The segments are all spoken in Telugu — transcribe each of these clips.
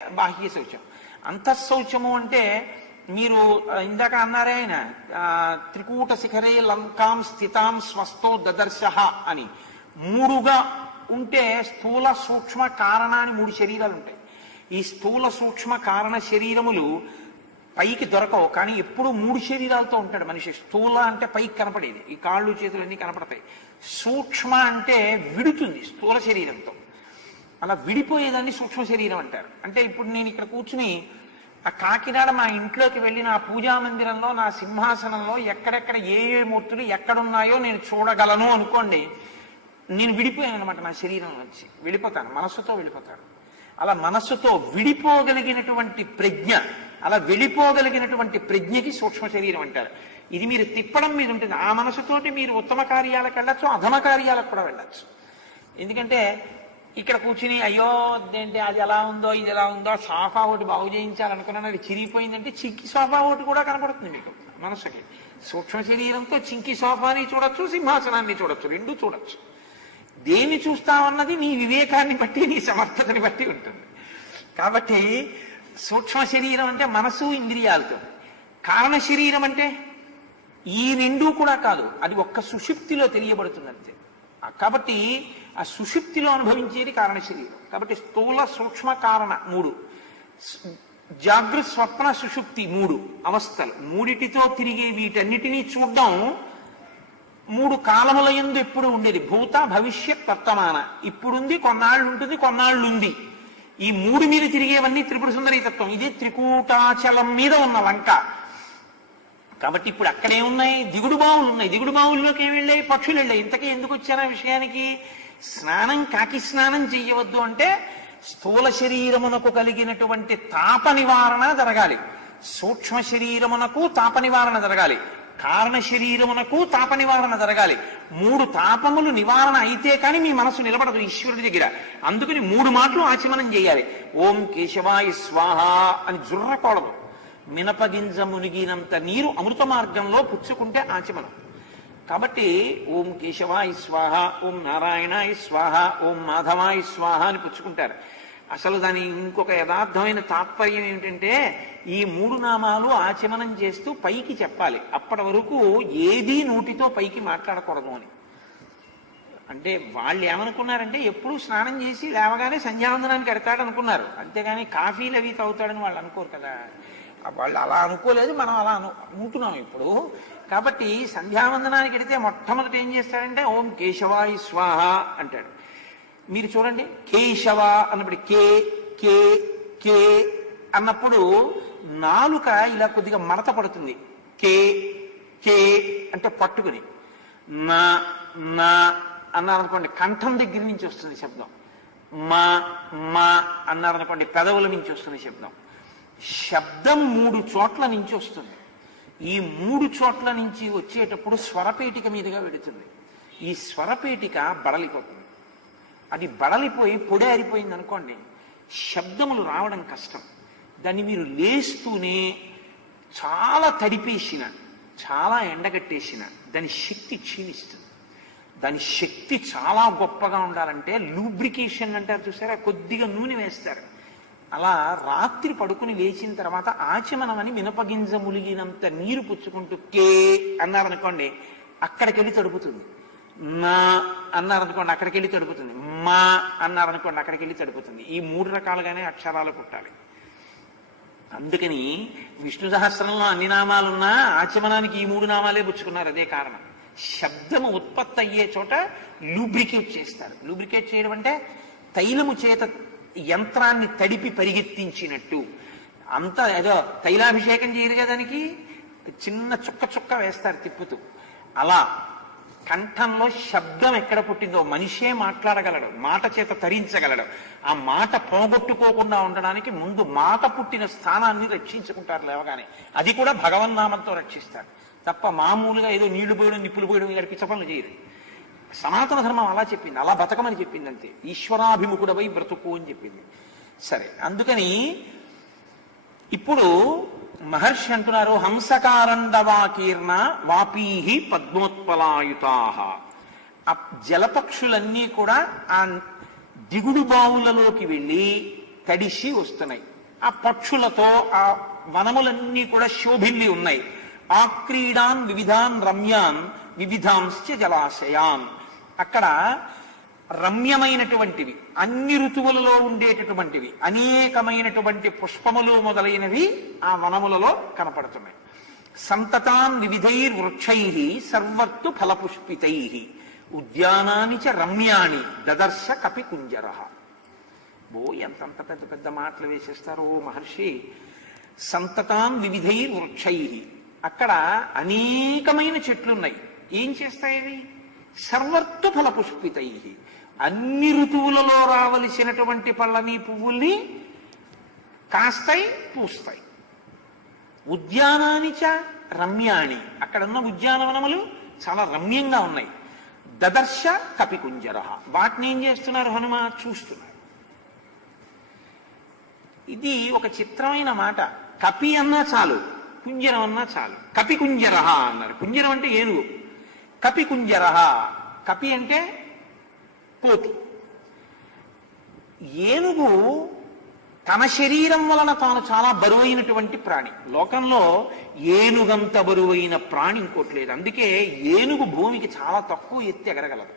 బాహ్య శౌచం. అంతఃశౌచము అంటే మీరు ఇందాక అన్నారే ఆయన త్రికూట శిఖరే లంకాం స్థితాం స్వస్థో దదర్శ అని. మూడుగా ఉంటే స్థూల సూక్ష్మ కారణ అని మూడు శరీరాలు ఉంటాయి. ఈ స్థూల సూక్ష్మ కారణ శరీరములు పైకి దొరకవు, కానీ ఎప్పుడు మూడు శరీరాలతో ఉంటాడు మనిషి. స్థూల అంటే పైకి కనపడేది, ఈ కాళ్ళు చేతులు అన్నీ కనపడతాయి. సూక్ష్మ అంటే విడుతుంది స్థూల శరీరంతో, అలా విడిపోయేదాన్ని సూక్ష్మ శరీరం అంటారు. అంటే ఇప్పుడు నేను ఇక్కడ కూర్చుని ఆ కాకినాడ మా ఇంట్లోకి వెళ్ళి నా పూజా మందిరంలో నా సింహాసనంలో ఎక్కడెక్కడ ఏ ఏ మూర్తులు ఎక్కడున్నాయో నేను చూడగలను అనుకోండి, నేను విడిపోయాను అనమాట. నా శరీరం నుంచి వెళ్ళిపోతాను, మనస్సుతో వెళ్ళిపోతాను. అలా మనస్సుతో విడిపోగలిగినటువంటి ప్రజ్ఞ, అలా వెళ్ళిపోగలిగినటువంటి ప్రజ్ఞకి సూక్ష్మ శరీరం అంటారు. ఇది మీరు తిప్పడం మీద ఉంటుంది. ఆ మనసుతోటి మీరు ఉత్తమ కార్యాలకు వెళ్ళచ్చు, అధమ కార్యాలకు కూడా వెళ్ళచ్చు. ఎందుకంటే ఇక్కడ కూర్చుని అయ్యో ఏంటి అది ఎలా ఉందో ఇది ఎలా ఉందో, సోఫా ఒకటి బాగు చేయించాలనుకున్నాను, అది చిరిగిపోయిందంటే చింకి సోఫా ఒకటి కూడా కనపడుతుంది మీకు మనసుకి. సూక్ష్మ శరీరంతో చింకి సోఫాని చూడొచ్చు, సింహాసనాన్ని చూడొచ్చు, రెండు చూడొచ్చు. దేన్ని చూస్తామన్నది నీ వివేకాన్ని బట్టి, నీ సమర్థతని బట్టి ఉంటుంది. కాబట్టి సూక్ష్మ శరీరం అంటే మనసు ఇంద్రియాలతో, కారణ శరీరం అంటే ఈ రెండూ కూడా కాదు, అది ఒక్క సుషుప్తిలో తెలియబడుతుంది అంతే. కాబట్టి ఆ సుషుప్తిలో అనుభవించేది కారణ శరీరం. కాబట్టి స్థూల సూక్ష్మ కారణ మూడు, జాగృత్ స్వప్న సుషుప్తి మూడు అవస్థలు, మూడిటితో తిరిగే వీటన్నిటినీ చూడడం మూడు కాలముల యందు ఎప్పుడు ఉండేది. భూత భవిష్యత్ వర్తమాన, ఇప్పుడుంది, కొన్నాళ్ళు ఉంటుంది, కొన్నాళ్ళు ఉంది. ఈ మూడు మీద తిరిగేవన్నీ త్రిపుర సుందరీ తత్వం. ఇది త్రికూటాచలం మీద ఉన్న లంక. కాబట్టి ఇప్పుడు అక్కడే ఉన్నాయి దిగుడు బావులు ఉన్నాయి. దిగుడు బావుల్లోకి ఏమి వెళ్ళాయి? పక్షులు వెళ్ళాయి. ఇంతకీ ఎందుకు వచ్చారు ఆ విషయానికి? స్నానం, కాకి స్నానం చెయ్యవద్దు అంటే స్థూల శరీరమునకు కలిగినటువంటి తాప నివారణ జరగాలి, సూక్ష్మ శరీరమునకు తాప నివారణ జరగాలి, కారణ శరీరమునకు తాప నివారణ జరగాలి. మూడు తాపములు నివారణ అయితే కానీ మీ మనసు నిలబడదు ఈశ్వరుడి దగ్గర. అందుకని మూడు మాటలు ఆచమనం చేయాలి. ఓం కేశవాయ స్వాహ అని జుర్రకూడదు. మినపగింజ మునిగినంత నీరు అమృత మార్గంలో పుచ్చుకుంటే ఆచమనం. కాబట్టి ఓం కేశవాయ స్వాహ, ఓం నారాయణాయ స్వాహ, ఓం మాధవాయ స్వాహ అని పుచ్చుకుంటారు. అసలు దాని ఇంకొక యథార్థమైన తాత్పర్యం ఏమిటంటే ఈ మూడు నామాలు ఆచమనం చేస్తూ పైకి చెప్పాలి. అప్పటి వరకు ఏదీ నోటితో పైకి మాట్లాడకూడదు అని. అంటే వాళ్ళు ఏమనుకున్నారంటే ఎప్పుడు స్నానం చేసి లేవగానే సంధ్యావందనానికి ఎడతాడు అనుకున్నారు, అంతేగాని కాఫీలు అవి తాగుతాడని వాళ్ళు అనుకోరు కదా. వాళ్ళు అలా అనుకోలేదు, మనం అలా అనుకుంటున్నాం ఇప్పుడు. కాబట్టి సంధ్యావందనానికి ఎడితే మొట్టమొదటి ఏం చేస్తాడంటే ఓం కేశవాయ స్వాహ అంటాడు. మీరు చూడండి, కేశవ అన్నప్పుడు కే కే కే అన్నప్పుడు నాలుక ఇలా కొద్దిగా మడత పడుతుంది. కే కే అంటే పట్టుకుని, నా నా అన్నారనుకోండి కంఠం దగ్గర నుంచి వస్తుంది శబ్దం. మా మా అన్నారనుకోండి పెదవుల నుంచి వస్తుంది శబ్దం. శబ్దం మూడు చోట్ల నుంచి వస్తుంది. ఈ మూడు చోట్ల నుంచి వచ్చేటప్పుడు స్వరపేటిక మీదుగా వెడుతుంది. ఈ స్వరపేటిక బడలిపోతుంది. అది బడలిపోయి పొడి ఆరిపోయింది అనుకోండి, శబ్దములు రావడం కష్టం. దాన్ని మీరు లేస్తూనే చాలా తడిపేసిన, చాలా ఎండగట్టేసిన దాని శక్తి క్షీణిస్తుంది. దాని శక్తి చాలా గొప్పగా ఉండాలంటే లూబ్రికేషన్ అంటారు చూసారా, కొద్దిగా నూనె వేస్తారు. అలా రాత్రి పడుకుని లేచిన తర్వాత ఆచమనం అని మినపగింజ ములిగినంత నీరు పుచ్చుకుంటూ కే అన్నారనుకోండి అక్కడికి వెళ్ళి తడుపుతుంది. నా అన్నారనుకోండి అక్కడికి వెళ్ళి తడుపుతుంది. మా అన్నారనుకోండి అక్కడికి వెళ్ళి తడుపుతుంది. ఈ మూడు రకాలుగానే అక్షరాలు పుట్టాలి. అందుకని విష్ణు సహస్రంలో అన్ని నామాలున్నా ఆచమనానికి ఈ మూడు నామాలే పుచ్చుకున్నారు. అదే కారణం. శబ్దము ఉత్పత్తి అయ్యే చోట లూబ్రికేట్ చేస్తారు. లూబ్రికేట్ చేయడం అంటే తైలము చేత యంత్రాన్ని తడిపి పరిగెత్తించినట్టు. అంతా ఏదో తైలాభిషేకం చేయరు కదా, దానికి చిన్న చుక్క చుక్క వేస్తారు తిప్పుతూ. అలా కంఠంలో శబ్దం ఎక్కడ పుట్టిందో మనిషే మాట్లాడగలడు, మాట చేత తరించగలడు. ఆ మాట పోగొట్టుకోకుండా ఉండడానికి ముందు మాట పుట్టిన స్థానాన్ని రక్షించుకుంటారు లేవగానే. అది కూడా భగవన్నామంతో రక్షిస్తారు తప్ప మామూలుగా ఏదో నీళ్లు పోయడం నిప్పులు పోయడం ఇలాంటి పిచ్చ పనులు చేయరు. సనాతన ధర్మం అలా చెప్పింది, అలా బతకమని చెప్పింది అంతే. ఈశ్వరాభిముఖుడవై బ్రతుకు అని చెప్పింది. సరే, అందుకని ఇప్పుడు మహర్షి అంటున్నారు హంసకారండవాకీర్ణ వాపీహి పద్మోత్పలాయుతాహ. ఆ జలపక్షులన్నీ కూడా ఆ దిగుడు బావులలోకి వెళ్ళి తడిసి వస్తున్నాయి. ఆ పక్షులతో ఆ వనములన్నీ కూడా శోభిల్లి ఉన్నాయి. ఆ క్రీడాన్ వివిధాన్ రమ్యాన్ వివిధాంశ్చ జలాశయాన్. అక్కడ రమ్యమైనటువంటివి, అన్ని ఋతువులలో ఉండేటటువంటివి అనేకమైనటువంటి పుష్పములు మొదలైనవి ఆ వనములలో కనపడుతున్నాయి. సంతతాన్ వివిధైర్వృక్షై సర్వత్తు ఫలపుష్పితై ఉద్యానాని చ రమ్యాణి దదర్శ కపికుంజర. ఎంతంత పెద్ద పెద్ద మాటలు వేసేస్తారు మహర్షి. సంతతాన్ వివిధైర్వృక్షై, అక్కడ అనేకమైన చెట్లున్నాయి. ఏం చేస్తాయి? సర్వత్తు ఫలపుష్పితై, అన్ని ఋతువులలో రావలసినటువంటి పళ్ళని పువ్వుల్ని కాస్తాయి, పూస్తాయి. ఉద్యానాని చ రమ్యాణి, అక్కడున్న ఉద్యానవనములు చాలా రమ్యంగా ఉన్నాయి. దదర్శ కపికుంజర, వాటిని ఏం చేస్తున్నారు హనుమ? చూస్తున్నారు. ఇది ఒక చిత్రమైన మాట. కపి అన్నా చాలు, కుంజరం అన్నా చాలు. కపికుంజర అన్నారు. కుంజరం అంటే ఏనుగు, కపికుంజర. కపి అంటే కోతి. ఏనుగు తన శరీరం వలన తాను చాలా బరువైనటువంటి ప్రాణి. లోకంలో ఏనుగంత బరువైన ప్రాణి ఇంకోటి లేదు. అందుకే ఏనుగు భూమికి చాలా తక్కువ ఎత్తి ఎగరగలదు.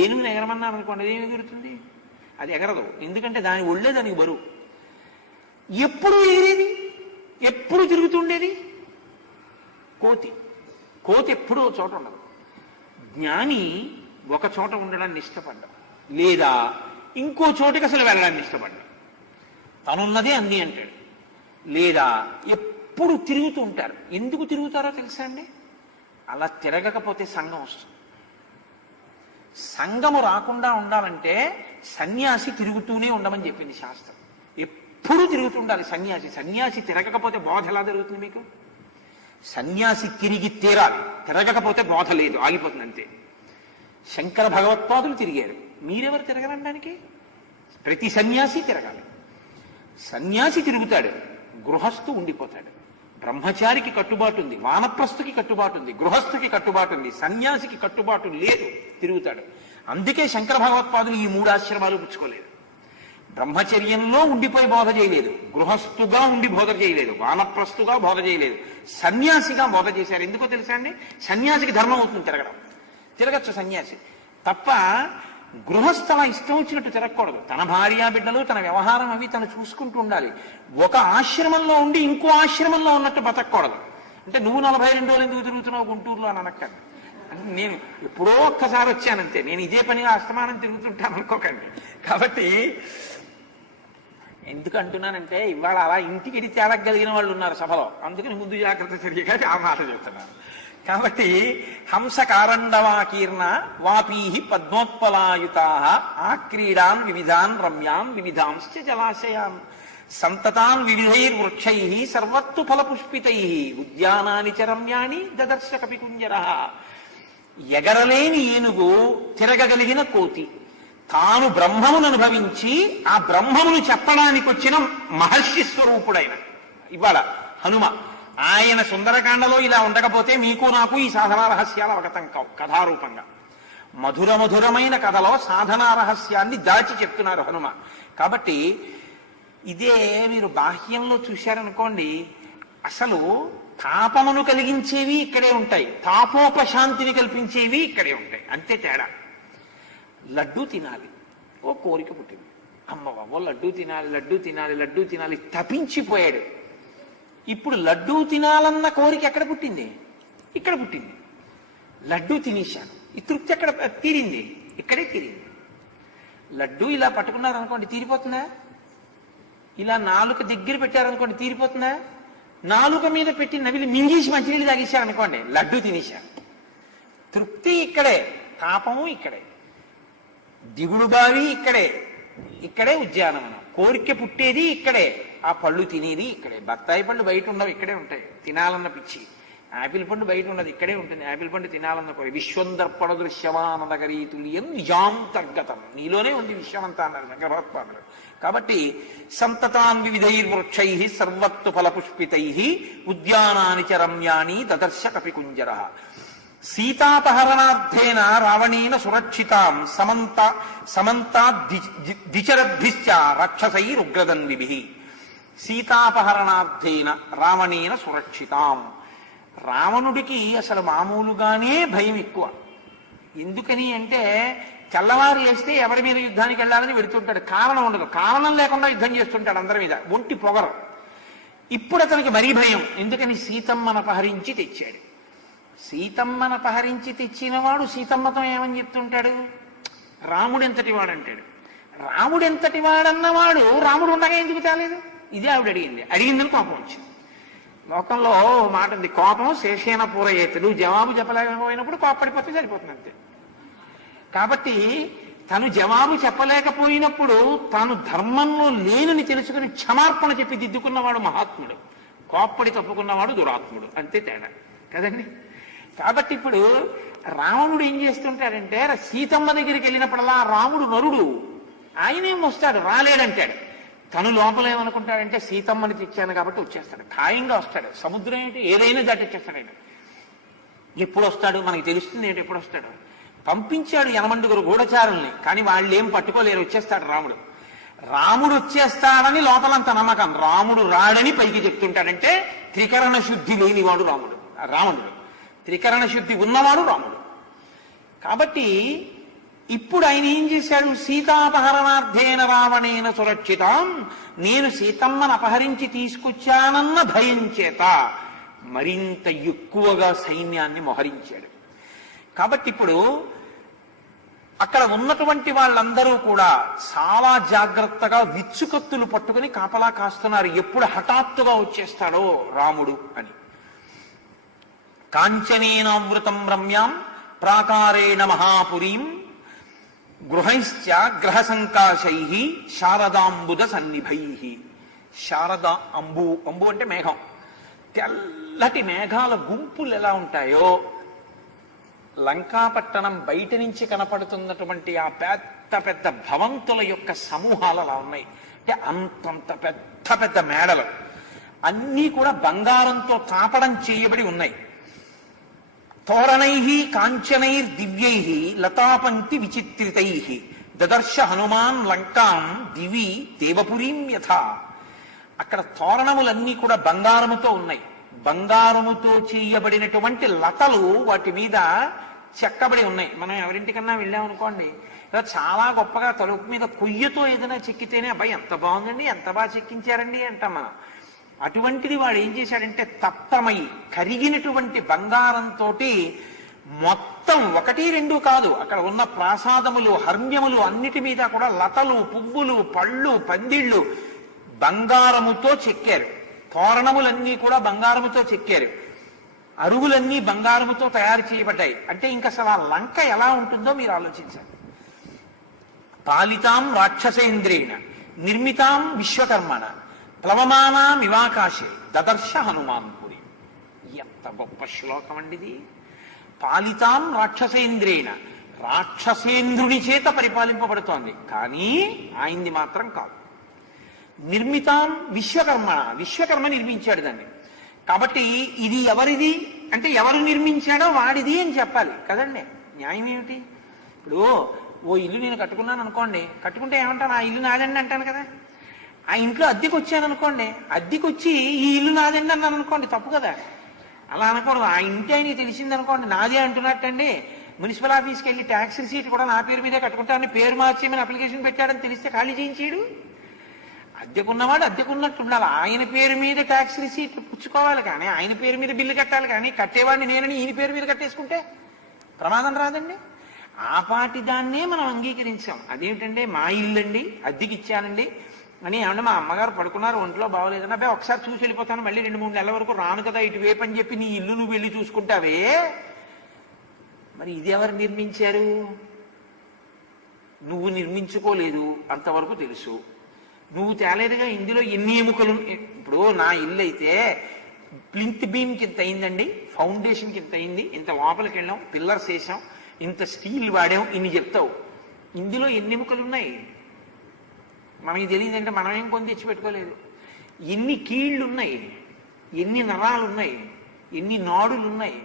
ఏనుగుని ఎగరమన్నారు అనుకోండి, అది ఏమి ఎగురుతుంది? అది ఎగరదు. ఎందుకంటే దాని ఒళ్ళే దానికి బరువు. ఎప్పుడు ఎగిరేది, ఎప్పుడు తిరుగుతుండేది కోతి. కోతి ఎప్పుడూ చోట ఉండదు. జ్ఞాని ఒక చోట ఉండడాన్ని ఇష్టపడ్డాడు, లేదా ఇంకో చోటికి అసలు వెళ్ళడాన్ని ఇష్టపడ్డాడు. తనున్నదే అంది అంటాడు. లేదా ఎప్పుడు తిరుగుతూ ఉంటారు. ఎందుకు తిరుగుతారో తెలుసా అండి? అలా తిరగకపోతే సంఘం వస్తుంది. సంఘము రాకుండా ఉండాలంటే సన్యాసి తిరుగుతూనే ఉండమని చెప్పింది శాస్త్రం. ఎప్పుడు తిరుగుతుండాలి సన్యాసి. సన్యాసి తిరగకపోతే బోధ ఎలా జరుగుతుంది మీకు? సన్యాసి తిరిగి తీరాలి, తిరగకపోతే బోధ లేదు, ఆగిపోతుంది అంతే. శంకర భగవత్పాదులు తిరిగారు, మీరెవరు తిరగరనడానికి? ప్రతి సన్యాసి తిరగాలి. సన్యాసి తిరుగుతాడు, గృహస్థు ఉండిపోతాడు. బ్రహ్మచారికి కట్టుబాటు ఉంది, వానప్రస్థుకి కట్టుబాటు ఉంది, గృహస్థుకి కట్టుబాటు ఉంది, సన్యాసికి కట్టుబాటు లేదు, తిరుగుతాడు. అందుకే శంకర భగవత్పాదులు ఈ 3 ఆశ్రమాలు పుచ్చుకోలేదు. బ్రహ్మచర్యంలో ఉండిపోయి బోధ చేయలేదు, గృహస్థుగా ఉండి బోధ చేయలేదు, వానప్రస్థుగా బోధ చేయలేదు, సన్యాసిగా బోధ చేశారు. ఎందుకో తెలుసా అండి? సన్యాసికి ధర్మం అవుతుంది తిరగడం. తిరగచ్చు సన్యాసి తప్ప, గృహస్థల ఇష్టం వచ్చినట్టు తిరగకూడదు. తన భార్యా బిడ్డలు, తన వ్యవహారం అవి తను చూసుకుంటూ ఉండాలి. ఒక ఆశ్రమంలో ఉండి ఇంకో ఆశ్రమంలో ఉన్నట్టు బతకూడదు. అంటే నువ్వు 42 రోజులు ఎందుకు తిరుగుతున్నావు గుంటూరులో అని అనక్కర్లేదు. నేను ఎప్పుడో ఒక్కసారి వచ్చానంతే, నేను ఇదే పనిగా అస్తమానం తిరుగుతుంటాను అనుకోకండి. కాబట్టి ఎందుకు అంటున్నానంటే, ఇవాళ అలా ఇంటికి తేలగలిగిన వాళ్ళు ఉన్నారు సభలో, అందుకని ముందు జాగ్రత్త చర్యగా ఆ మాట చెప్తున్నారు. కాబట్టి హంసకారండవాకీర్ణ వాపీహి పద్మోత్పలాయుతా ఆ క్రీడాన్ వివిధాన్ రమ్యాన్ వివిధాంశ్చ జలాశయాన్ సంతతాన్ వివిధైర్వృక్షై సర్వత్తు ఫలపుష్పితై ఉద్యానాని చ రమ్యాణి దదర్శ కపికుంజర. ఎగరలేని ఏనుగు, తిరగగలిగిన కోతి, తాను బ్రహ్మమును అనుభవించి ఆ బ్రహ్మమును చెప్పడానికి వచ్చిన మహర్షి స్వరూపుడైన ఇవాళ హనుమ. ఆయన సుందరకాండలో ఇలా ఉండకపోతే మీకు నాకు ఈ సాధనా రహస్యాలు అవగతం కావు. కథారూపంగా మధుర మధురమైన కథలో సాధనా రహస్యాన్ని దాచి చెప్తున్నారు హనుమ. కాబట్టి ఇదే మీరు బాహ్యంలో చూశారనుకోండి, అసలు తాపమును కలిగించేవి ఇక్కడే ఉంటాయి, తాపోపశాంతిని కల్పించేవి ఇక్కడే ఉంటాయి, అంతే తేడా. లడ్డూ తినాలి, ఓ కోరిక పుట్టింది. అమ్మబాబో లడ్డూ తినాలి, లడ్డూ తినాలి, లడ్డూ తినాలి, తపించిపోయాడు. ఇప్పుడు లడ్డూ తినాలన్న కోరిక ఎక్కడ పుట్టింది? ఇక్కడ పుట్టింది. లడ్డూ తినేశాను, ఈ తృప్తి ఎక్కడ తీరింది? ఇక్కడే తీరింది. లడ్డూ ఇలా పట్టుకున్నారనుకోండి తీరిపోతుందా? ఇలా నాలుక దగ్గర పెట్టారనుకోండి తీరిపోతుందా? నాలుక మీద పెట్టి నవిలి మింగేసి మంచినీళ్ళు తాగేశారనుకోండి లడ్డూ తినేశారు. తృప్తి ఇక్కడే, తాపము ఇక్కడే, దిగుడు బావి ఇక్కడే, ఇక్కడే ఉద్యానవనం. కోరిక పుట్టేది ఇక్కడే, ఆ పళ్ళు తినేది ఇక్కడే. బత్తాయి పళ్ళు బయట ఉండవు, ఇక్కడే ఉంటాయి తినాలన్న పిచ్చి. యాపిల్ పండు బయట ఉన్నది, ఇక్కడే ఉంటుంది. యాపిల్ పండు తినాలన్న కోరి. విశ్వందర్పణ దృశ్యమానగరీ తుల్యం నిజాంతర్గతం, నీలోనే ఉంది విశ్వమంతా అన్నారు శంకర భగవత్పాదులు. కాబట్టి సంతతాన్ వివిధైర్వృక్షై సర్వత్తు ఫలపుష్పితై ఉద్యానాని చ రమ్యాని దదర్శ కపికుంజర. సీతాపహరణార్థేన రావణేన సురక్షితాం సమంతా దిచరద్భిశ్చ రాక్షసైరుగ్రదన్విభిః. సీతాపహరణార్థేన రావణేన సురక్షితాం. రావణుడికి అసలు మామూలుగానే భయం ఎక్కువ. ఎందుకని అంటే తెల్లవారు లేస్తే ఎవరి మీద యుద్ధానికి వెళ్ళాలని వెళుతుంటాడు. కారణం ఉండదు, కారణం లేకుండా యుద్ధం చేస్తుంటాడు అందరి మీద, ఒంటి పొగరు. ఇప్పుడు అతనికి మరీ భయం. ఎందుకని? సీతమ్మను అపహరించి తెచ్చాడు. సీతమ్మను అపహరించి తెచ్చినవాడు సీతమ్మతో ఏమని చెప్తుంటాడు? రాముడెంతటి వాడంటాడు. రాముడెంతటి వాడన్నవాడు రాముడు ఉండగా ఎందుకు తేలేదు? ఇదే ఆవిడ అడిగిందని కోపం వచ్చింది. లోకంలో మాట ఉంది, కోపం శేషేన పూరయేతుడు. జవాబు చెప్పలేకపోయినప్పుడు కోపడిపోతే సరిపోతుంది అంతే. కాబట్టి తను జవాబు చెప్పలేకపోయినప్పుడు తాను ధర్మంలో లేనని తెలుసుకుని క్షమార్పణ చెప్పి దిద్దుకున్నవాడు మహాత్ముడు, కోప్పడి తప్పుకున్నవాడు దురాత్ముడు. అంతే తేడా కదండి. కాబట్టి ఇప్పుడు రావణుడు ఏం చేస్తుంటాడంటే సీతమ్మ దగ్గరికి వెళ్ళినప్పుడల్లా రాముడు నరుడు, ఆయనేం వస్తాడు, రాలేడంటాడు. తను లోపల ఏమనుకుంటాడంటే సీతమ్మని తెచ్చాను కాబట్టి వచ్చేస్తాడు, ఖాయంగా వస్తాడు. సముద్రం ఏంటి, ఏదైనా దాటిచ్చేస్తాడు ఆయన. ఎప్పుడు వస్తాడు మనకి తెలుస్తుంది ఏంటి, ఎప్పుడు వస్తాడు. పంపించాడు 80 గూఢచారుల్ని, కానీ వాళ్ళు ఏం పట్టుకోలేరు, వచ్చేస్తాడు రాముడు. రాముడు వచ్చేస్తాడని లోపలంత నమ్మకం, రాముడు రాడని పైకి చెప్తుంటాడంటే త్రికరణ శుద్ధి లేనివాడు రావణుడు, త్రికరణ శుద్ధి ఉన్నవాడు రాముడు. కాబట్టి ఇప్పుడు ఆయన ఏం చేశాడు? సీతాపహరణార్థేన రావణేన సురక్షితాం, నేను సీతమ్మను అపహరించి తీసుకొచ్చానన్న భయం చేత మరింత ఎక్కువగా సైన్యాన్ని మోహరించాడు. కాబట్టి ఇప్పుడు అక్కడ ఉన్నటువంటి వాళ్ళందరూ కూడా చాలా జాగ్రత్తగా విచ్చుకత్తులు పట్టుకుని కాపలా కాస్తున్నారు, ఎప్పుడు హఠాత్తుగా వచ్చేస్తాడో రాముడు అని. కాంచనేనావృతం రమ్యాం ప్రాకారేణ మహాపురీం గృహైశ్చ గ్రహ సంకాశై శారదాంబుద సన్నిభై. శారద అంబు అంటే మేఘం. తెల్లటి మేఘాల గుంపులు ఎలా ఉంటాయో, లంకాపట్టణం బయట నుంచి కనపడుతున్నటువంటి ఆ పెద్ద పెద్ద భవంతుల యొక్క సమూహాలు అలా ఉన్నాయి. అంటే అంతంత పెద్ద పెద్ద మేడలు అన్నీ కూడా బంగారంతో తాపడం చేయబడి ఉన్నాయి. తోరణై కాంచనైర్ దివ్యై లతాపంక్తి విచిత్రితై దదర్శ హనుమాన్ లంకాం దివి దేవపురీం యథా. అక్కడ తోరణములన్నీ కూడా బంగారముతో ఉన్నాయి. బంగారముతో చేయబడినటువంటి లతలు వాటి మీద చెక్కబడి ఉన్నాయి. మనం ఎవరింటికన్నా వెళ్ళామనుకోండి, ఇలా చాలా గొప్పగా తలుపు మీద కొయ్యతో ఏదైనా చెక్కితేనే అబ్బాయి ఎంత బాగుందండి, ఎంత బాగా చెక్కించారండి అంటాం మనం. అటువంటిది వాడు ఏం చేశాడంటే తప్తమై కరిగినటువంటి బంగారంతో మొత్తం 1, 2 కాదు, అక్కడ ఉన్న ప్రాసాదములు హర్మ్యములు అన్నిటి మీద కూడా లతలు, పువ్వులు, పళ్ళు, పందిళ్ళు బంగారముతో చెక్కారు. తోరణములన్నీ కూడా బంగారముతో చెక్కారు. అరుగులన్నీ బంగారముతో తయారు చేయబడ్డాయి. అంటే ఇంక అసలు ఆ లంక ఎలా ఉంటుందో మీరు ఆలోచించండి. పాలితాం రాక్షసేంద్రేణ నిర్మితాం విశ్వకర్మణ ప్లవమానామివాకాశే దదర్శ హనుమాన్పురి. ఎంత గొప్ప శ్లోకం అండి ఇది. పాలితాం రాక్షసేంద్రేణ, రాక్షసేంద్రుని చేత పరిపాలింపబడుతోంది, కానీ ఆయనది మాత్రం కాదు. నిర్మితాం విశ్వకర్మ, విశ్వకర్మ నిర్మించాడు దాన్ని. కాబట్టి ఇది ఎవరిది అంటే ఎవరు నిర్మించాడో వాడిది అని చెప్పాలి కదండి. న్యాయం ఏమిటి? ఇప్పుడు ఓ ఇల్లు నేను కట్టుకున్నాను అనుకోండి, కట్టుకుంటే ఏమంటాను, ఆ ఇల్లు నాదండి అంటాను కదా. ఆ ఇంట్లో అద్దెకి వచ్చాను అనుకోండి, అద్దెకి వచ్చి ఈ ఇల్లు నాదండి అన్నాను అనుకోండి, తప్పు కదా. అలా అనకూడదు. ఆ ఇంటి ఆయనకి తెలిసింది అనుకోండి నాదే అంటున్నట్టండి. మున్సిపల్ ఆఫీస్కి వెళ్ళి ట్యాక్స్ రిసీట్ కూడా నా పేరు మీదే కట్టుకుంటానని పేరు మార్చేమని అప్లికేషన్ పెట్టాడని తెలిస్తే ఖాళీ చేయించాడు. అద్దెకున్నవాడు అద్దెకున్నట్టు ఉండాలి. ఆయన పేరు మీద ట్యాక్స్ రిసీట్ పుచ్చుకోవాలి, కానీ ఆయన పేరు మీద బిల్లు కట్టాలి. కానీ కట్టేవాడిని నేనని ఈయన పేరు మీద కట్టేసుకుంటే ప్రమాదం రాదండి. ఆ పాటి దాన్నే మనం అంగీకరించాం. అదేమిటంటే మా ఇల్లండి, అద్దెకి ఇచ్చానండి అని. ఏమన్నా మా అమ్మగారు పడుకున్నారు, ఒంట్లో బాగోలేదన్నా, అబ్బాయి ఒకసారి చూసి వెళ్ళిపోతాను, మళ్ళీ 2-3 నెలల వరకు రాను కదా ఇటువైపు అని చెప్పి నీ ఇల్లు నువ్వు వెళ్ళి చూసుకుంటావే. మరి ఇది ఎవరు నిర్మించారు? నువ్వు నిర్మించుకోలేదు, అంతవరకు తెలుసు. నువ్వు తేలేదుగా ఇందులో ఎన్ని ఎముకలు. ఇప్పుడు నా ఇల్లు అయితే ప్లింత్ బీమ్కి ఇంత అయిందండి, ఫౌండేషన్కి ఇంత అయింది, ఇంత లోపలికి వెళ్ళాం, పిల్లర్స్ వేసాం, ఇంత స్టీల్ వాడాం, ఇన్ని చెప్తావు. ఇందులో ఎన్ని ఎముకలు ఉన్నాయి మనకి తెలియదంటే మనం ఏం కొని తెచ్చి పెట్టుకోలేదు. ఎన్ని కీళ్ళు ఉన్నాయి, ఎన్ని నరాలు ఉన్నాయి, ఎన్ని నాడులు ఉన్నాయి.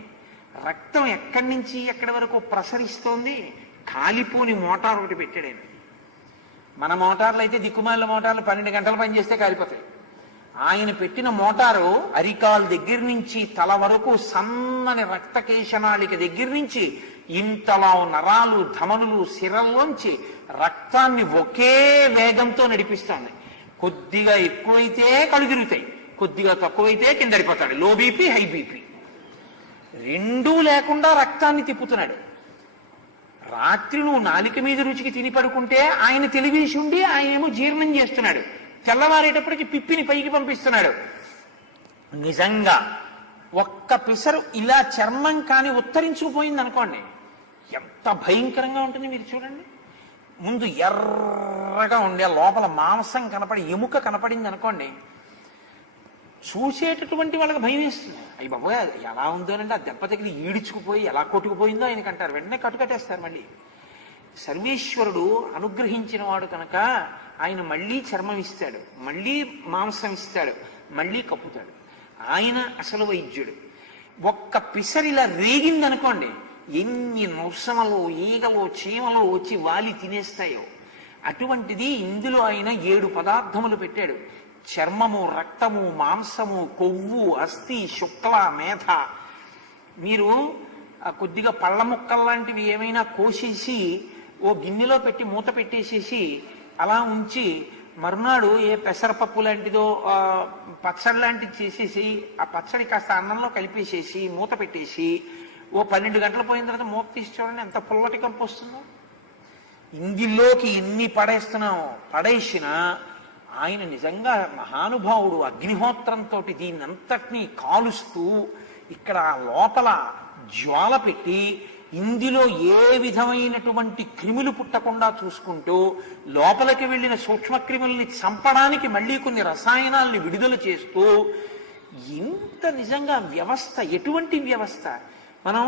రక్తం ఎక్కడి నుంచి ఎక్కడి వరకు ప్రసరిస్తోంది. కాలిపోని మోటార్ ఒకటి పెట్టాడు ఆయన. మన మోటార్లు అయితే దిక్కుమాల మోటార్లు 12 గంటలు పనిచేస్తే కాలిపోతాయి. ఆయన పెట్టిన మోటారు అరికాలు దగ్గర నుంచి తల వరకు సన్నని రక్తకేశనాళిక దగ్గర నుంచి ఇంతలా నరాలు ధమనులు సిరల్లోంచి రక్తాన్ని ఒకే వేగంతో నడిపిస్తోంది. కొద్దిగా ఎక్కువైతే కళ్ళు తిరుగుతాయి, కొద్దిగా తక్కువైతే కిందడిపోతాడు. లో బీపీ హై బీపీ రెండూ లేకుండా రక్తాన్ని తిప్పుతున్నాడు. రాత్రి నువ్వు నాలిక మీద రుచికి తిని పడుకుంటే ఆయన తెలివేసి ఉండి ఆయనేమో జీర్ణం చేస్తున్నాడు. తెల్లవారేటప్పటికి పిప్పిని పైకి పంపిస్తున్నాడు. నిజంగా ఒక్క పిసరు ఇలా చర్మం కాని ఉత్తరించుకుపోయింది అనుకోండి, ఎంత భయంకరంగా ఉంటుంది మీరు చూడండి. ముందు ఎర్రగా ఉండే లోపల మాంసం కనపడి ఎముక కనపడింది అనుకోండి, చూసేటటువంటి వాళ్ళకి భయం వేస్తుంది. అయ్యి బాబోయ్ ఎలా ఉందోనంటే ఆ దెబ్బ తగిలి ఈడ్చుకుపోయి ఎలా కొట్టుకుపోయిందో ఆయనకు అంటారు. వెంటనే కట్టుకట్టేస్తారు. మళ్ళీ సర్వేశ్వరుడు అనుగ్రహించిన వాడు కనుక ఆయన మళ్ళీ చర్మం ఇస్తాడు, మళ్ళీ మాంసం ఇస్తాడు, మళ్ళీ కప్పుతాడు. ఆయన అసలు వైద్యుడు. ఒక్క పిసరిలా రేగిందనుకోండి, ఎన్ని నొసమలు ఈగలు చీమలు వచ్చి వాలి తినేస్తాయో. అటువంటిది ఇందులో ఆయన 7 పదార్థములు పెట్టాడు. చర్మము, రక్తము, మాంసము, కొవ్వు, అస్థి, శుక్ల, మేధ. మీరు కొద్దిగా పళ్ళ ముక్కలు లాంటివి ఏమైనా కోసేసి ఓ గిన్నెలో పెట్టి మూత పెట్టేసేసి అలా ఉంచి మరునాడు ఏ పెసరపప్పు లాంటిదో పచ్చడి లాంటిది చేసేసి ఆ పచ్చడి కాస్త అన్నంలో కలిపేసేసి మూత పెట్టేసి ఓ 12 గంటలు పోయిన తర్వాత మూత తీసి చూడండి ఎంత పుల్లటి కంపు వస్తుందో. ఇందులోకి ఎన్ని పడేసినా ఆయన నిజంగా మహానుభావుడు. అగ్నిహోత్రంతో దీన్నంతటినీ కాలుస్తూ ఇక్కడ లోపల జ్వాల పెట్టి ఇందులో ఏ విధమైనటువంటి క్రిములు పుట్టకుండా చూసుకుంటూ లోపలికి వెళ్ళిన సూక్ష్మక్రిముల్ని చంపడానికి మళ్ళీ కొన్ని రసాయనాల్ని విడుదల చేస్తూ ఇంత నిజంగా వ్యవస్థ, ఎటువంటి వ్యవస్థ. మనం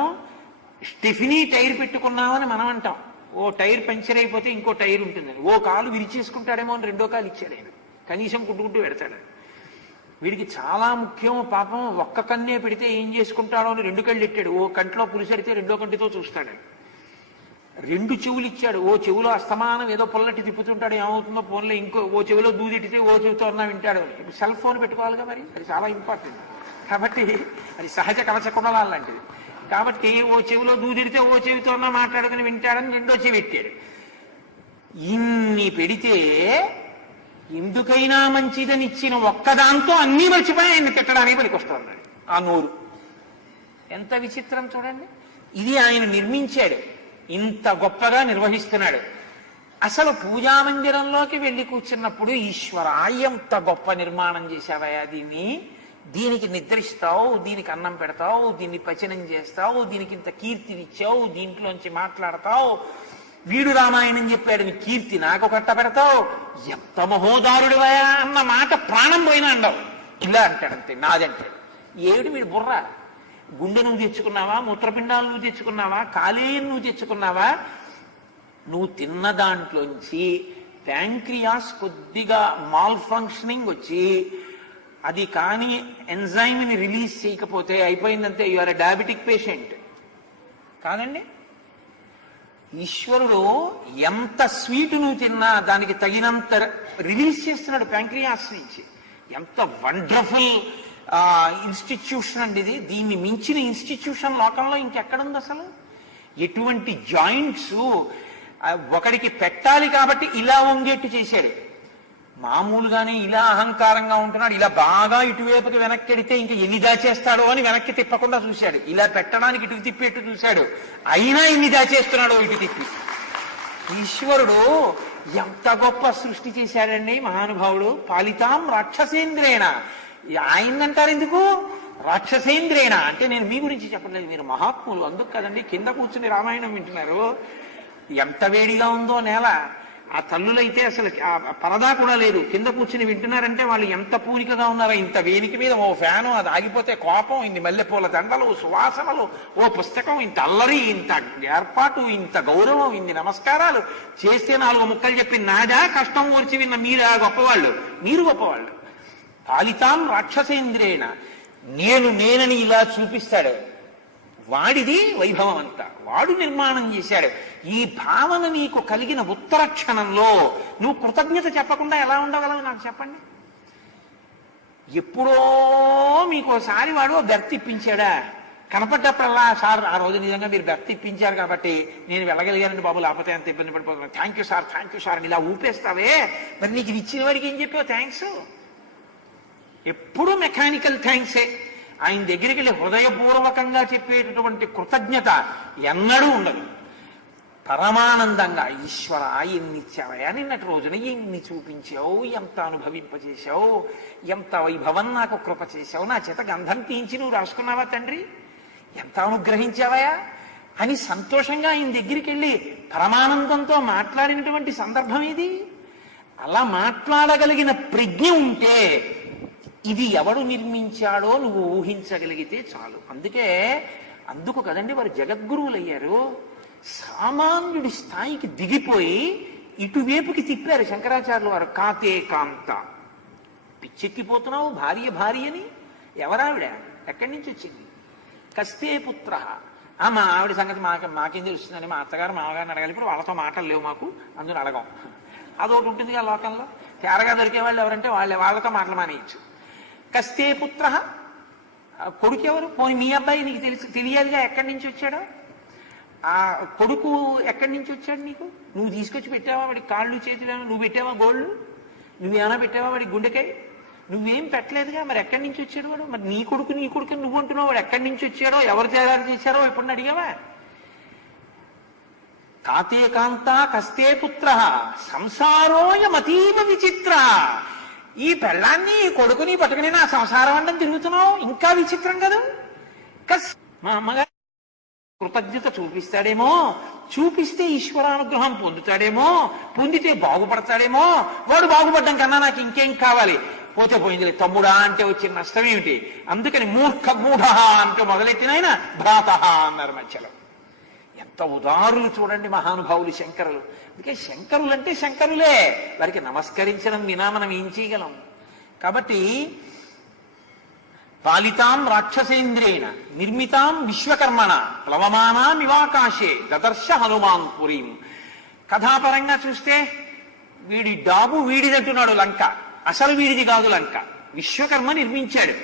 స్టెఫినీ టైర్ పెట్టుకున్నామని మనం అంటాం. ఓ టైర్ పంచర్ అయిపోతే ఇంకో టైర్ ఉంటుందని. ఓ కాలు విరిచేసుకుంటాడేమో అని రెండో కాలు ఇచ్చాడు ఆయన. కనీసం కుట్టుకుంటూ పెడతాడు. వీడికి చాలా ముఖ్యం పాపం. ఒక్క కన్నే పెడితే ఏం చేసుకుంటాడో అని 2 కళ్ళు ఎట్టాడు. ఓ కంట్లో పులిసెడితే రెండో కంటితో చూస్తాడు. 2 చెవులు ఇచ్చాడు. ఓ చెవులో అస్తమానం ఏదో పొల్లటి తిప్పుతుంటాడు, ఏమవుతుందో ఫోన్లో. ఇంకో ఓ చెవిలో దూదిటితే ఓ చెవితో అన్నా వింటాడు. ఇప్పుడు సెల్ ఫోన్ పెట్టుకోవాలిగా, మరి అది చాలా ఇంపార్టెంట్. కాబట్టి అది సహజ కవచకుండలాలు లాంటిది. కాబట్టి ఓ చెవిలో దూదిడితే ఓ చెవితో అన్నా మాట్లాడుకుని వింటాడని రెండో చెవి ఎట్టాడు. ఇన్ని పెడితే ఎందుకైనా మంచిదని ఇచ్చిన ఒక్కదాంతో అన్నీ మర్చిపోయి ఆయన్ని తిట్టడానికి పనికొస్తున్నాడు ఆ నోరు. ఎంత విచిత్రం చూడండి. ఇది ఆయన నిర్మించాడు, ఇంత గొప్పగా నిర్వహిస్తున్నాడు. అసలు పూజామందిరంలోకి వెళ్ళి కూర్చున్నప్పుడు ఈశ్వర ఎంత గొప్ప నిర్మాణం చేశావయ్యా, దీనికి నిద్రిస్తావు, దీనికి అన్నం పెడతావు, దీన్ని పచనం చేస్తావు, దీనికి ఇంత కీర్తినిచ్చావు, దీంట్లోంచి మాట్లాడతావు, వీడు రామాయణం చెప్పాడని కీర్తి నాకు కట్ట పెడతావు, ఎంత మహోదారుడివయా అన్న మాట ప్రాణం పోయినా అండవు. ఇలా అంటాడంతే, నాదంటాడు. ఏమిటి వీడు బుర్ర? గుండె నువ్వు తెచ్చుకున్నావా, మూత్రపిండాలు నువ్వు తెచ్చుకున్నావా, కాలేయం నువ్వు తెచ్చుకున్నావా? నువ్వు తిన్న దాంట్లోంచి ప్యాంక్రియాస్ కొద్దిగా మాల్ ఫంక్షనింగ్ వచ్చి అది కానీ ఎంజైమ్ని రిలీజ్ చేయకపోతే అయిపోయిందంతే, you are a diabetic patient. కాదండి, ఈశ్వరుడు ఎంత స్వీట్ నువ్వు తిన్నా దానికి తగినంత రిలీజ్ చేస్తున్నాడు ప్యాంక్రియాస్ నుంచి. ఎంత వండర్ఫుల్ ఇన్స్టిట్యూషన్ అండి ఇది. దీన్ని మించిన ఇన్స్టిట్యూషన్ లోకంలో ఇంకెక్కడుంది అసలు? ఎటువంటి జాయింట్స్ ఒకడికి పెట్టాలి కాబట్టి ఇలా వంగేట్టు చేశాడు. మామూలుగానే ఇలా అహంకారంగా ఉంటున్నాడు, ఇలా బాగా ఇటువైపుకి వెనక్కి ఎడితే ఇంకా ఎన్ని దాచేస్తాడో అని వెనక్కి తిప్పకుండా చూశాడు. ఇలా పెట్టడానికి ఇటు తిప్పేట్టు చూశాడు, అయినా ఎన్ని దాచేస్తున్నాడో ఇటు తిప్పి. ఈశ్వరుడు ఎంత గొప్ప సృష్టి చేశాడండి మహానుభావుడు. పాలితాం రాక్షసేంద్రేణ. ఆయనంటారు ఎందుకు రాక్షసేంద్రేణ అంటే? నేను మీ గురించి చెప్పలేదు, మీరు మహాత్ములు, అందుకు కదండి కింద కూర్చుని రామాయణం వింటున్నారు. ఎంత వేడిగా ఉందో నేల. ఆ తల్లులైతే అసలు పరదా కూడా లేదు, కింద కూర్చుని వింటున్నారంటే వాళ్ళు ఎంత పూనికగా ఉన్నారో. ఇంత వేదిక మీద ఓ ఫ్యాను, అది ఆగిపోతే కోపం, ఇన్ని మల్లెపూల దండలు, సువాసనలు, ఓ పుస్తకం, ఇంత అల్లరి, ఇంత ఏర్పాటు, ఇంత గౌరవం, ఇన్ని నమస్కారాలు చేస్తే 4 ముక్కలు చెప్పి నాదా కష్టం ఓర్చి విన్న మీరా గొప్పవాళ్ళు? మీరు గొప్పవాళ్ళు. పాలితాం రాక్షసేంద్రేణ. నేనని ఇలా చూపిస్తాడు. వాడిది వైభవం అంతా, వాడు నిర్మాణం చేశాడు. ఈ భావన నీకు కలిగిన ఉత్తర క్షణంలో నువ్వు కృతజ్ఞత చెప్పకుండా ఎలా ఉండగలవు నాకు చెప్పండి. ఎప్పుడో మీకోసారి వాడు బెర్త్ ఇప్పించాడా, కనపడ్డప్పుడల్లా సార్ ఆ రోజు నిజంగా మీరు బెర్త్ ఇప్పించారు కాబట్టి నేను వెళ్ళగలిగానండి బాబు, లేకపోతే అంత ఇబ్బంది పడిపోతున్నాను, థ్యాంక్ యూ సార్ అని ఇలా ఊపేస్తావే, మరి నీకు ఇచ్చిన వాడికి ఏం చెప్పావు థ్యాంక్స్? ఎప్పుడు మెకానికల్ థ్యాంక్సే. ఆయన దగ్గరికి వెళ్ళి హృదయపూర్వకంగా చెప్పేటటువంటి కృతజ్ఞత ఎన్నడూ ఉండదు. పరమానందంగా ఈశ్వర ఎన్ని ఇచ్చావయా, నిన్నటి రోజున ఎన్ని చూపించావు, ఎంత అనుభవింపచేశావు, ఎంత వైభవం నాకు కృప చేశావు, నా చేత గంధం తీయించి నువ్వు రాసుకున్నావా తండ్రి, ఎంత అనుగ్రహించావయా అని సంతోషంగా ఆయన దగ్గరికి వెళ్ళి పరమానందంతో మాట్లాడినటువంటి సందర్భం ఇది. అలా మాట్లాడగలిగిన ప్రజ్ఞ ఉంటే ఇది ఎవడు నిర్మించాడో నువ్వు ఊహించగలిగితే చాలు. అందుకు కదండి వారు జగద్గురువులు అయ్యారు. సామాన్యుడి స్థాయికి దిగిపోయి ఇటువైపుకి తిప్పారు శంకరాచార్యులు వారు. కాతే కాంత, పిచ్చెక్కిపోతున్నావు భార్య అని. ఎవరావిడ, ఎక్కడి నుంచి వచ్చింది? కస్తే పుత్ర. మా ఆవిడ సంగతి మాకేం తెలుస్తుందని మా అత్తగారు మామగారిని అడగాలి. ఇప్పుడు వాళ్ళతో మాటలు లేవు మాకు, అందులో అడగం. అదొకటి ఉంటుంది కదా లోకంలో. తేరగా దొరికే వాళ్ళు ఎవరంటే వాళ్ళతో మాటలు మానేయచ్చు. కస్తే పుత్ర, కొడుకు ఎవరు? పోనీ మీ అబ్బాయి నీకు తెలియాలిగా ఎక్కడి నుంచి వచ్చాడో. ఆ కొడుకు ఎక్కడి నుంచి వచ్చాడు నీకు? నువ్వు తీసుకొచ్చి పెట్టావా వాడికి కాళ్ళు చేతులు? నువ్వు పెట్టావా గోళ్ళు? నువ్వేమైనా పెట్టావా వాడికి గుండెకాయ? నువ్వేం పెట్టలేదుగా. మరి ఎక్కడి నుంచి వచ్చాడు వాడు? మరి నీ కొడుకు నువ్వు అంటున్నావు, వాడు ఎక్కడి నుంచి వచ్చాడో, ఎవరు తయారు చేశారో ఎప్పుడు అడిగావా? కాతే కాంత కస్తే పుత్ర సంసారోయమతీవ విచిత్ర. ఈ పెళ్ళాన్ని ఈ కొడుకుని పట్టుకుని నా సంసారం అంటే తిరుగుతున్నావు, ఇంకా విచిత్రం కదా. మా అమ్మగారు కృతజ్ఞత చూపిస్తాడేమో, చూపిస్తే ఈశ్వరానుగ్రహం పొందుతాడేమో, పొందితే బాగుపడతాడేమో. వాడు బాగుపడ్డం కన్నా నాకు ఇంకేం కావాలి? పోతే పోయింది తమ్ముడా అంటే వచ్చిన నష్టం ఏమిటి? అందుకని మూఢ అంటూ మొదలెట్టిన ఆయన భ్రాత అన్నారు మధ్యలో. ఎంత ఉదారులు చూడండి మహానుభావులు శంకరులు. అందుకే శంకరులు అంటే శంకరులే, వారికి నమస్కరించడం వినా మనం ఏం చేయగలం? కాబట్టి పాలితాం రాక్షసేంద్రేణ నిర్మితాం విశ్వకర్మణ ప్లవమానామివాకాశే దదర్శ హనుమాన్ పురీం. కథాపరంగా చూస్తే వీడి డాబు వీడిదంటున్నాడు లంక, అసలు వీడిది కాదు లంక. విశ్వకర్మ నిర్మించాడు,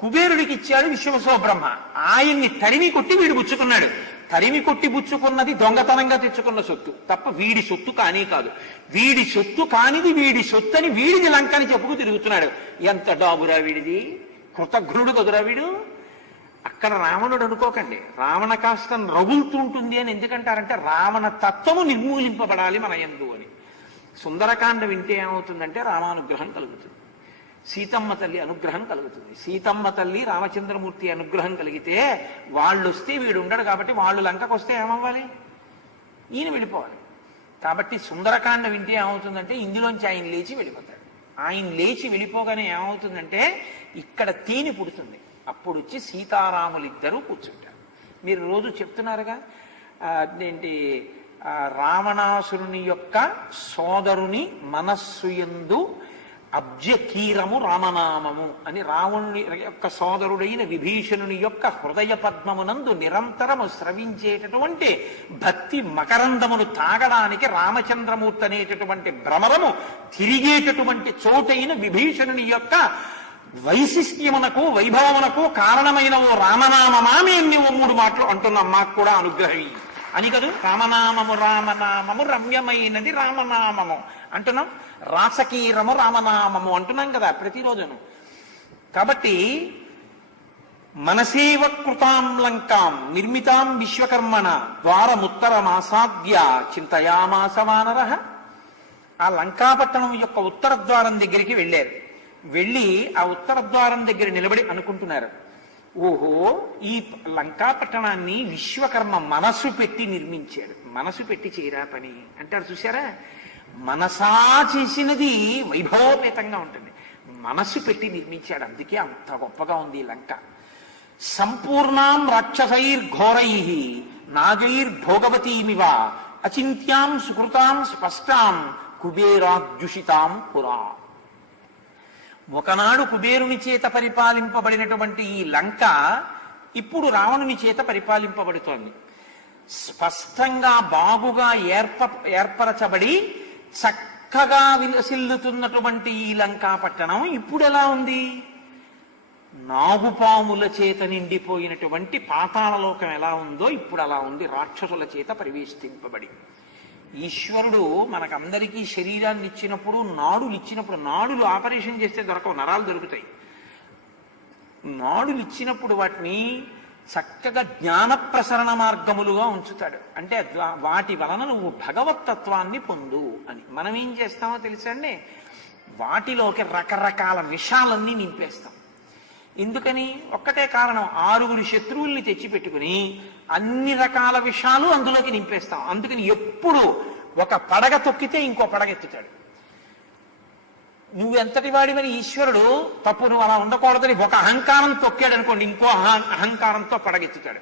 కుబేరుడికి ఇచ్చాడు విశ్వవసో బ్రహ్మ. ఆయన్ని తరిమి కొట్టి వీడు పుచ్చుకున్నాడు. తరిమి కొట్టి పుచ్చుకున్నది దొంగతనంగా తెచ్చుకున్న సొత్తు తప్ప వీడి సొత్తు కానీ కాదు. వీడి సొత్తు కానిది వీడి సొత్తు అని వీడిది లంకని చెప్పుకు తిరుగుతున్నాడు. ఎంత డాబురా వీడిది, కృతఘ్నుడు కదురా వీడు. అక్కడ రావణుడు అనుకోకండి, రావణ కాష్టం రగులుతుంటుంది అని ఎందుకంటారంటే రావణ తత్వము నిర్మూలింపబడాలి మన యందు అని. సుందరకాండ వింటే ఏమవుతుందంటే రామానుగ్రహం కలుగుతుంది, సీతమ్మ తల్లి అనుగ్రహం కలుగుతుంది. సీతమ్మ తల్లి రామచంద్రమూర్తి అనుగ్రహం కలిగితే వాళ్ళు వస్తే వీడు ఉండడు కాబట్టి వాళ్ళు లంకకు వస్తే ఏమవ్వాలి? ఈయన వెళ్ళిపోవాలి. కాబట్టి సుందరకాండ వింటే ఏమవుతుందంటే ఇందులోంచి ఆయన లేచి వెళ్ళిపోతాడు. ఆయన లేచి వెళ్ళిపోగానే ఏమవుతుందంటే ఇక్కడ తేనె పుడుతుంది. అప్పుడు వచ్చి సీతారాములు ఇద్దరూ కూర్చుంటారు. మీరు రోజు చెప్తున్నారుగా ఏంటి, రావణాసురుని యొక్క సోదరుని మనస్సు యందు అబ్జకీరము రామనామము అని, రావణుని యొక్క సోదరుడైన విభీషణుని యొక్క హృదయ పద్మమునందు నిరంతరము స్రవించేటటువంటి భక్తి మకరందమును తాగడానికి రామచంద్రమూర్తి అనేటటువంటి భ్రమరము తిరిగేటటువంటి చోటైన విభీషణుని యొక్క వైశిష్ట్యమునకు వైభవమునకు కారణమైన ఓ రామనామమా మేము నువ్వు 3 మాటలు అంటున్నాం, మాకు కూడా అనుగ్రహి అని కదూ. రామనామము రమ్యమైనది రామనామము అంటున్నాం, రాసకీరము రామనామము అంటున్నాం కదా ప్రతిరోజును. కాబట్టి మనసేవ కృతాం లంకాం నిర్మితాం విశ్వకర్మణ ద్వారముత్తరమాసాద్య చింతయామాస వానరః. ఆ లంకాపట్టణం యొక్క ఉత్తర ద్వారం దగ్గరికి వెళ్ళారు. వెళ్ళి ఆ ఉత్తర ద్వారం దగ్గర నిలబడి అనుకుంటున్నారు, ఓహో ఈ లంకాపట్టణాన్ని విశ్వకర్మ మనసు పెట్టి నిర్మించాడు. మనసు పెట్టి చేయరా పని అంటారు చూసారా. మనసా చేసినది వైభవోపేతంగా ఉంటుంది, మనసు పెట్టి నిర్మించాడు, అందుకే అంత గొప్పగా ఉంది ఈ లంక. సంపూర్ణాం రాక్షసైర్ఘోరై నాగైర్భోగవతీమివ అచింత్యాం సుకృతాం స్పష్టాం కుబేరాద్యుషితాం పురా. ఒకనాడు కుబేరుని చేత పరిపాలింపబడినటువంటి ఈ లంక ఇప్పుడు రావణుని చేత పరిపాలింపబడుతోంది. స్పష్టంగా బాగుగా ఏర్పరచబడి చక్కగా విలసిల్లుతున్నటువంటి ఈ లంకా పట్టణం ఇప్పుడు ఎలా ఉంది? నాగుపాముల చేత నిండిపోయినటువంటి పాతాళలోకం ఎలా ఉందో ఇప్పుడు అలా ఉంది, రాక్షసుల చేత పరివేష్టింపబడి. ఈశ్వరుడు మనకందరికీ శరీరాన్ని ఇచ్చినప్పుడు, నాడులు ఇచ్చినప్పుడు, నాడులు ఆపరేషన్ చేస్తే దొరకవు, నరాలు దొరుకుతాయి. నాడులు ఇచ్చినప్పుడు వాటిని చక్కగా జ్ఞాన ప్రసరణ మార్గములుగా ఉంచుతాడు. అంటే వాటి వలన నువ్వు భగవత్తత్వాన్ని పొందు అని. మనం ఏం చేస్తామో తెలుసండి, వాటిలోకి రకరకాల విషాలన్నీ నింపేస్తాం. ఎందుకని? ఒక్కటే కారణం, 6 శత్రువుల్ని తెచ్చిపెట్టుకుని అన్ని రకాల విషయాలు అందులోకి నింపేస్తాం. అందుకని ఎప్పుడు ఒక పడగ తొక్కితే ఇంకో పడగ ఎత్తుతాడు. నువ్వెంతటి వాడివని ఈశ్వరుడు తప్పు, నువ్వు అలా ఉండకూడదని ఒక అహంకారం తొక్కాడు అనుకోండి, ఇంకో అహంకారంతో పడగెత్తుతాడు.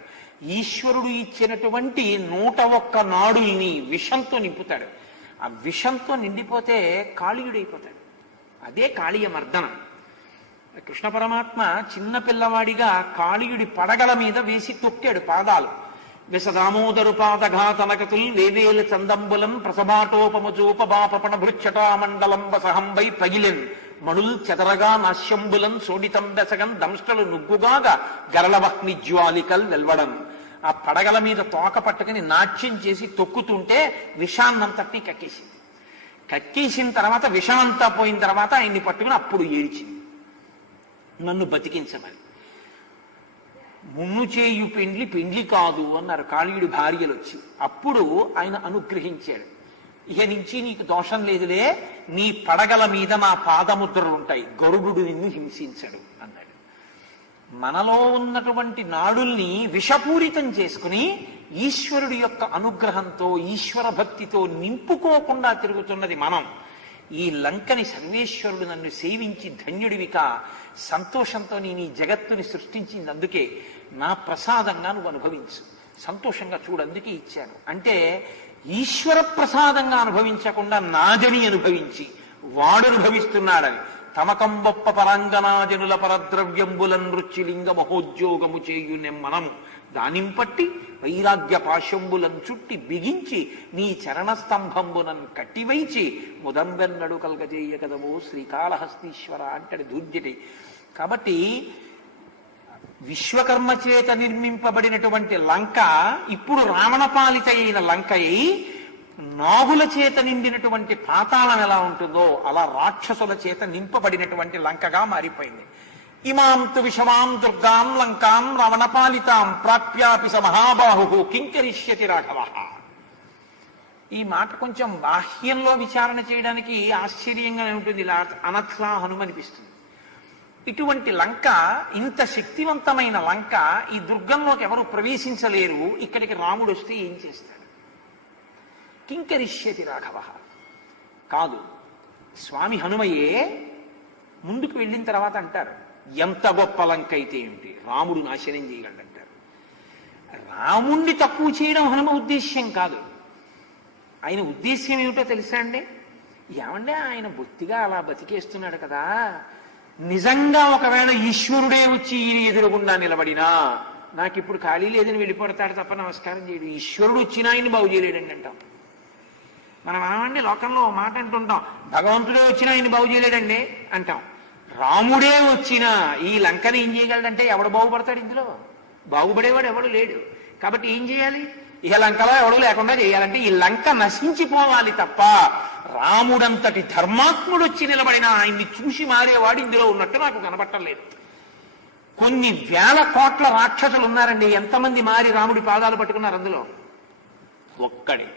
ఈశ్వరుడు ఇచ్చినటువంటి 101 నాడుల్ని విషంతో నింపుతాడు. ఆ విషంతో నిండిపోతే కాళీయుడైపోతాడు. అదే కాళీయ మర్దనం. కృష్ణ పరమాత్మ చిన్న పిల్లవాడిగా కాళీయుడి పడగల మీద వేసి తొక్కాడు పాదాలు. విసదామోదరు పాదఘాతనకతుల్ వేవేల చందంబులం ప్రసభాటోపమజోపబాపణ భృచ్చటామండలం వసహంబై పగిలెన్ మణుల్ చెదరగా నాశ్యంబులం సోడితం బెసగం దంష్టలు నుగ్గుగాగా గరళవహ్ని జ్వాలికల్ వెల్వడం. ఆ పడగల మీద తోక పట్టుకుని నాట్యం చేసి తొక్కుతుంటే విషాన్నంతటి కక్కేసింది. కక్కేసిన తర్వాత విషమంతా పోయిన తర్వాత ఆయన్ని పట్టుకుని అప్పుడు ఏడ్చింది, నన్ను బతికించమని. మున్ను చేయు పెండ్లి పెండ్లి కాదు అన్నారు కాళీయుడి భార్యలు వచ్చి. అప్పుడు ఆయన అనుగ్రహించాడు, ఇక నుంచి నీకు దోషం లేదులే, నీ పడగల మీద నా పాదముద్రలుంటాయి, గరుడు నిన్ను హింసించడు అన్నాడు. మనలో ఉన్నటువంటి నాడుల్ని విషపూరితం చేసుకుని ఈశ్వరుడి యొక్క అనుగ్రహంతో ఈశ్వర భక్తితో నింపుకోకుండా తిరుగుతున్నది మనం. ఈ లంకని సర్వేశ్వరుడు నన్ను సేవించి ధన్యుడివిక సంతోషంతో నేను ఈ జగత్తుని సృష్టించింది, అందుకే నా ప్రసాదంగా నువ్వు అనుభవించు, సంతోషంగా చూడు, అందుకే ఇచ్చాను అంటే ఈశ్వర ప్రసాదంగా అనుభవించకుండా నాదని అనుభవించి వాడు అనుభవిస్తున్నాడని. తమకంబొప్ప పరంగనాజనుల పరద్రవ్యంబులన్ రుచిలింగ మహోద్యోగము చేయునెమ్మనము దానింపట్టి వైరాగ్య పాశంబులను చుట్టి బిగించి నీ చరణస్తంభంబునన్ కట్టివైచి ముదంబెన్నడు కల్గజేయ కదవో శ్రీకాళహస్తీశ్వర అంటాడు దుర్జటి. కాబట్టి విశ్వకర్మ చేత నిర్మింపబడినటువంటి లంక ఇప్పుడు రావణపాలిత అయిన లంక అయి నాగుల చేత నిండినటువంటి పాతాళం ఎలా ఉంటుందో అలా రాక్షసుల చేత నింపబడినటువంటి లంకగా మారిపోయింది. ఇమాం తు విషమాం దుర్గాం లంకాం రావణపాలితాం ప్రాప్యాపి స మహాబాహు కింకరిష్యతి రాఘవ. ఈ మాట కొంచెం బాహ్యంలో విచారణ చేయడానికి ఆశ్చర్యంగా ఉంటుంది, ఇలా అనథ్లా హనుమనిపిస్తుంది. ఇటువంటి లంక, ఇంత శక్తివంతమైన లంక, ఈ దుర్గంలోకి ఎవరు ప్రవేశించలేరు. ఇక్కడికి రాముడు వస్తే ఏం చేస్తాడు? కింకరిష్యతి రాఘవ కాదు, స్వామి హనుమయే ముందుకు వెళ్ళిన తర్వాత అంటారు, ఎంత గొప్ప లంక అయితే ఏమిటి, రాముడు నాశనం చేయగలంటారు. రాముణ్ణి తక్కువ చేయడం హనుమ ఉద్దేశ్యం కాదు. ఆయన ఉద్దేశ్యం ఏమిటో తెలుసా అండి? ఏమంటే ఆయన బొత్తిగా అలా బతికేస్తున్నాడు కదా, నిజంగా ఒకవేళ ఈశ్వరుడే వచ్చి ఈయన ఎదురుగుండా నిలబడినా నాకు ఇప్పుడు ఖాళీ లేదని వెళ్ళిపోతాడు తప్ప నమస్కారం చేయడు. ఈశ్వరుడు వచ్చినా ఆయన్ని బాగు చేయలేడండి అంటాం మనం. అనమండి లోకంలో మాట అంటుంటాం, భగవంతుడే వచ్చినా ఆయన్ని బాగు చేయలేడండి అంటాం. రాముడే వచ్చినా ఈ లంకని ఏం చేయగలడంటే ఎవడు బాగుపడతాడు? ఇందులో బాగుపడేవాడు ఎవడు లేడు. కాబట్టి ఏం చేయాలి? ఇక లంకలో ఎవడు లేకుండా చేయాలంటే ఈ లంక నశించిపోవాలి తప్ప రాముడంతటి ధర్మాత్ముడు వచ్చి నిలబడినా ఆయన్ని చూసి మారేవాడు ఇందులో ఉన్నట్టు నాకు కనబట్టలేదు. కొన్ని వేల కోట్ల రాక్షసులు ఉన్నారండి, ఎంతమంది మారి రాముడి పాదాలు పట్టుకున్నారు? అందులో ఒక్కడే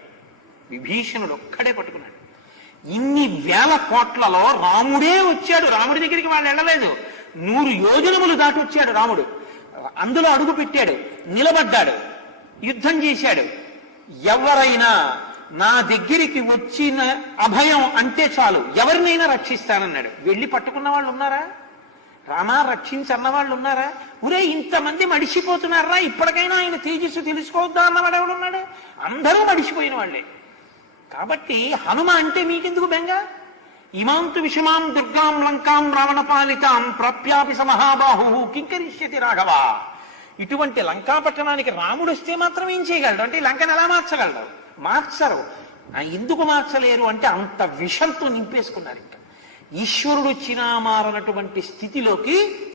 విభీషణుడు ఒక్కడే పట్టుకున్నాడు. ఇన్ని వేల కోట్లలో రాముడే వచ్చాడు, రాముడి దగ్గరికి వాళ్ళు వెళ్ళలేదు. 100 యోజనములు దాటి వచ్చాడు రాముడు, అందులో అడుగు పెట్టాడు, నిలబడ్డాడు, యుద్ధం చేశాడు. ఎవరైనా నా దగ్గరికి వచ్చిన అభయం అంటే చాలు ఎవరినైనా రక్షిస్తానన్నాడు. వెళ్ళి పట్టుకున్న వాళ్ళు ఉన్నారా? రామా రక్షించన్న వాళ్ళు ఉన్నారా? ఒరే ఇంతమంది మడిసిపోతున్నారా, ఇప్పటికైనా ఆయన తేజస్సు తెలుసుకోవద్దా అన్నవాడు ఎవడున్నాడు? అందరూ మడిసిపోయిన వాళ్ళే. కాబట్టి హనుమ అంటే మీకెందుకు బెంగ? ఇమాంతు విషమాం దుర్గాం లంకాం రావణపాలితాం ప్రాప్యాపి స మహాబాహు కింకరిష్యతి రాఘవ. ఇటువంటి లంకాపట్టణానికి రాముడు వస్తే మాత్రం ఏం చేయగలడు అంటే లంకను ఎలా మార్చగలడు? మార్చరు. ఎందుకు మార్చలేరు అంటే అంత విషంతో నింపేసుకున్నారు. ఇంకా ఈశ్వరుడు వచ్చినా మారనటువంటి స్థితిలోకి